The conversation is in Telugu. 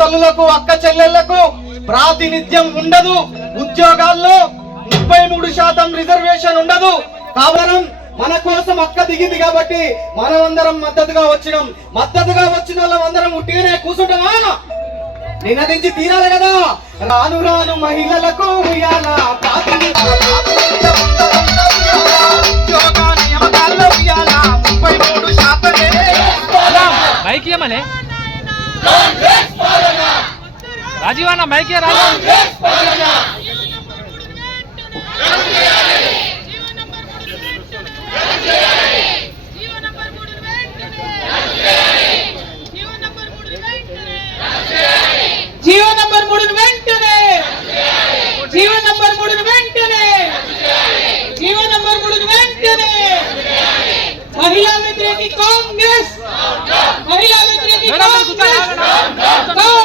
తల్లులకు అక్క చెల్లెళ్ళకు ప్రాతినిధ్యం ఉండదు. ఉద్యోగాల్లో ముప్పై మూడు శాతం రిజర్వేషన్ ఉండదు. కావడం మన కోసం అక్క దిగింది కాబట్టి మనమందరం మద్దతుగా వచ్చినాం. మద్దతుగా వచ్చిన వాళ్ళందరం ఉట్టిగానే కూర్చుంటామా నినదించి తీరాలి కదా. రాను రాను మహిళలకు ఉయ్యాల ప్రాతినిధ్యం ప్రాతినిధ్యం రాజీవ్ అన్న బైక్ ఇయ్య, రాజీవ్ జీవో నంబర్ మూడు వెంటనే జీవో నంబర్ మూడు వెంటనే జీవో నంబర్ మూడు వెంటనే జీవో నంబర్ మూడు వెంటనే జీవో నంబర్ మూడు వెంటనే మహిళా వ్యతిరేకి కాంగ్రెస్ మహిళా వ్యతిరేకి మేడం, మీరు కూర్చోండి, కాంగ్రెస్ ఆగండి, ఆగండి.